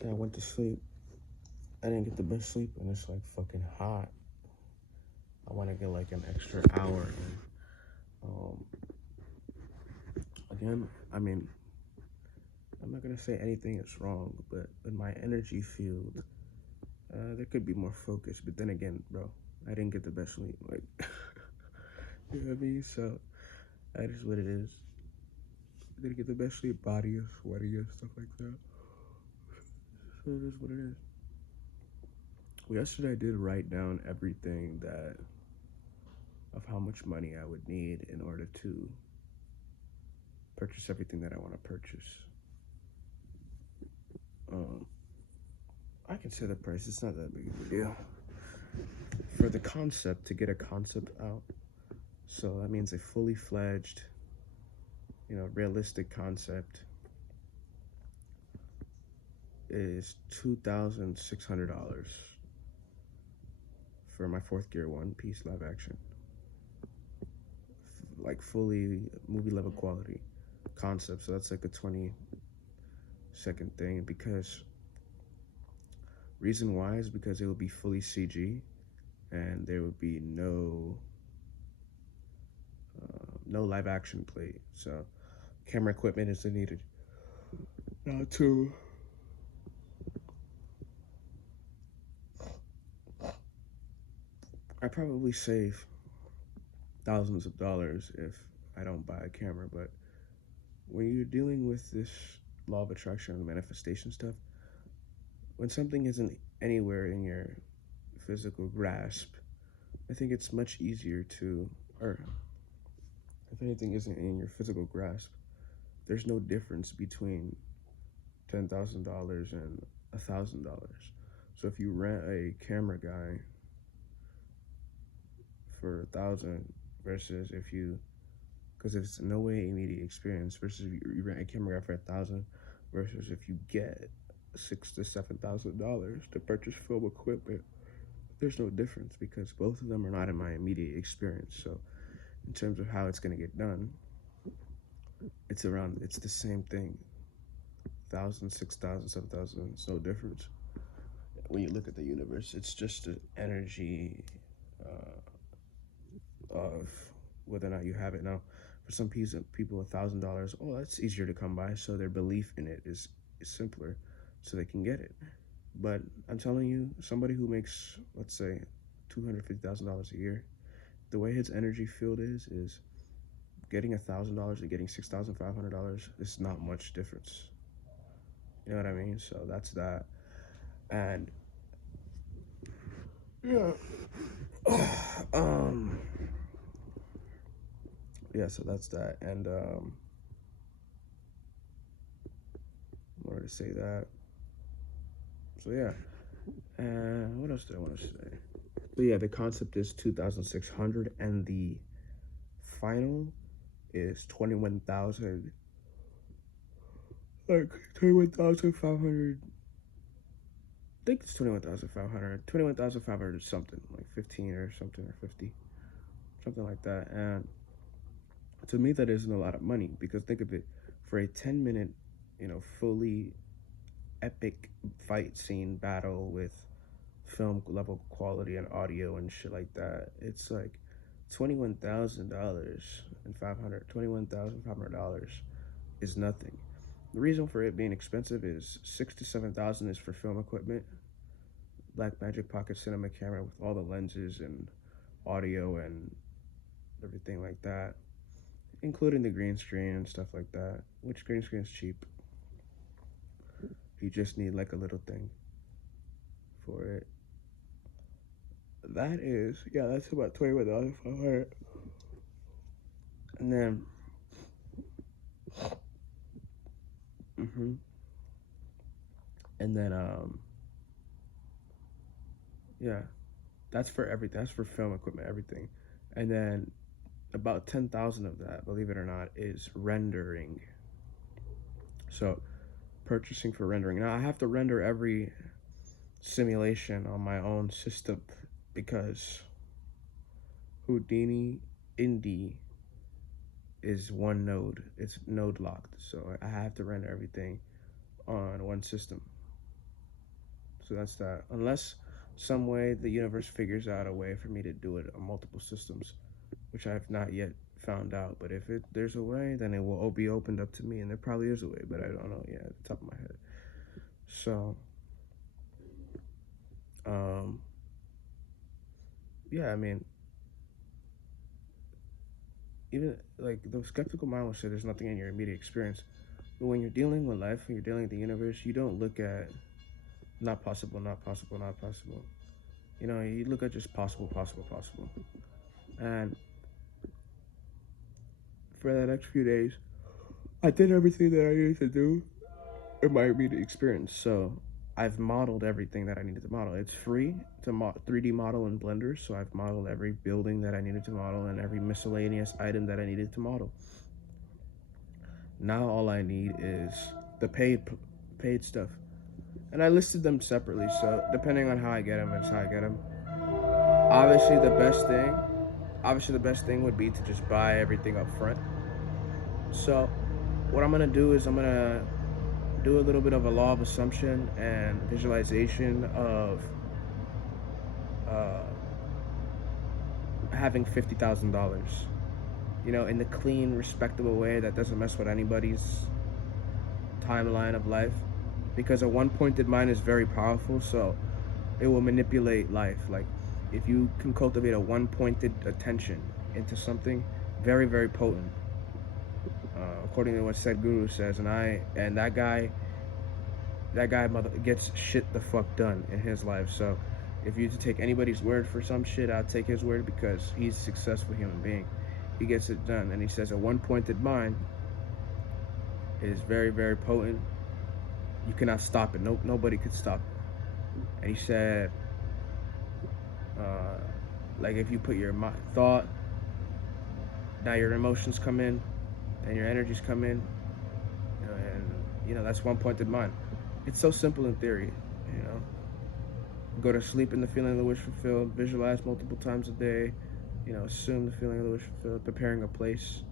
last night I went to sleep. I didn't get the best sleep, and it's like fucking hot. I want to get like an extra hour in. Um, Again, I mean, I'm not gonna say anything is wrong, but in my energy field, there could be more focus. But then again, bro, I didn't get the best sleep. Like, you know what I mean? So that is what it is. I didn't get the best sleep. Body is sweaty and stuff like that. So it is what it is. Well, yesterday I did write down everything that of how much money I would need in order to purchase everything that I want to purchase. Um, I can say the price. It's not that big of a deal. For the concept, to get a concept out, so that means a fully fledged, realistic concept is $2,600 for my fourth gear One Piece live action, like fully movie level quality concept. So that's like a 20-second thing. Because reason why is because it will be fully CG, and there would be no live action plate. So camera equipment is needed. Now to I probably save thousands of dollars if I don't buy a camera. But when you're dealing with this law of attraction and manifestation stuff, when something isn't anywhere in your physical grasp, I think it's much easier to, or if anything isn't in your physical grasp, there's no difference between $10,000 and $1,000. So if you rent a camera guy for 1,000 versus because it's no way immediate experience versus if you rent a camera guy for 1,000 versus if you get $6,000 to $7,000 to purchase film equipment, there's no difference because both of them are not in my immediate experience. So in terms of how it's going to get done, it's the same thing. 1,000, 6,000, 7,000, it's no difference. When you look at the universe, it's just an energy of whether or not you have it. Now, for some people, $1,000, oh, that's easier to come by, so their belief in it is simpler, so they can get it. But I'm telling you, somebody who makes, let's say, $250,000 a year, the way his energy field is getting $1,000 and getting $6,500 is not much difference. You know what I mean? So that's that. And yeah, yeah. So that's that. And I wanted to say that. So yeah. And what else did I want to say? But yeah, the concept is 2,600, and the final is 21,000. Like 21,500. I think it's 21,500. 21,500 something, like 15 or something, or 50, something like that. And to me, that isn't a lot of money because think of it, for a 10-minute, fully epic fight scene battle with film level quality and audio and shit like that, it's like $21,500 is nothing. The reason for it being expensive is 6 to 7 thousand is for film equipment, Blackmagic Pocket Cinema camera with all the lenses and audio and everything like that, including the green screen and stuff like that, which green screen is cheap. You just need like a little thing for it. That's about 21,500. And then, mm-hmm. And then, yeah, that's for everything. That's for film equipment, everything. And then about 10,000 of that, believe it or not, is rendering. So purchasing for rendering. Now I have to render every simulation on my own system because Houdini Indie is one node. It's node locked. So I have to render everything on one system. So that's that. Unless some way the universe figures out a way for me to do it on multiple systems, which I have not yet found out. But if there's a way, then it will be opened up to me, and there probably is a way, but I don't know yet at the top of my head. So, um, yeah, I mean, even like the skeptical mind will say there's nothing in your immediate experience, but when you're dealing with life, when you're dealing with the universe, you don't look at not possible, not possible, not possible. You know, you look at just possible, possible, possible. And for the next few days, I did everything that I needed to do in my immediate experience. So I've modeled everything that I needed to model. It's free to 3D model in Blender, so I've modeled every building that I needed to model and every miscellaneous item that I needed to model. Now all I need is the paid stuff, and I listed them separately. So depending on how I get them, is how I get them. Obviously, the best thing, obviously the best thing would be to just buy everything up front. So what I'm gonna do is I'm gonna do a little bit of a law of assumption and visualization of uh, having $50,000. You know, in the clean, respectable way that doesn't mess with anybody's timeline of life, because a one-pointed mind is very powerful. So it will manipulate life. Like if you can cultivate a one-pointed attention into something, very very potent. According to what said Guru says, and that guy mother gets shit the fuck done in his life. So if you to take anybody's word for some shit, I'll take his word because he's a successful human being. He gets it done, and he says a one-pointed mind is very very potent. You cannot stop it. Nobody could stop it. And he said, uh, like if you put your thought, now your emotions come in, and your energies come in, and that's one-pointed mind. It's so simple in theory, you know. Go to sleep in the feeling of the wish fulfilled, visualize multiple times a day, assume the feeling of the wish fulfilled, preparing a place,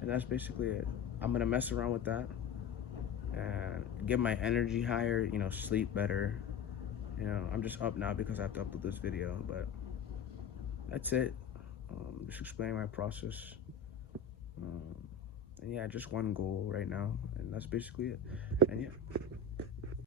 and that's basically it. I'm gonna mess around with that and get my energy higher, sleep better. I'm just up now because I have to upload this video, but that's it. Just explaining my process. Um, and yeah, just one goal right now, and that's basically it. And yeah.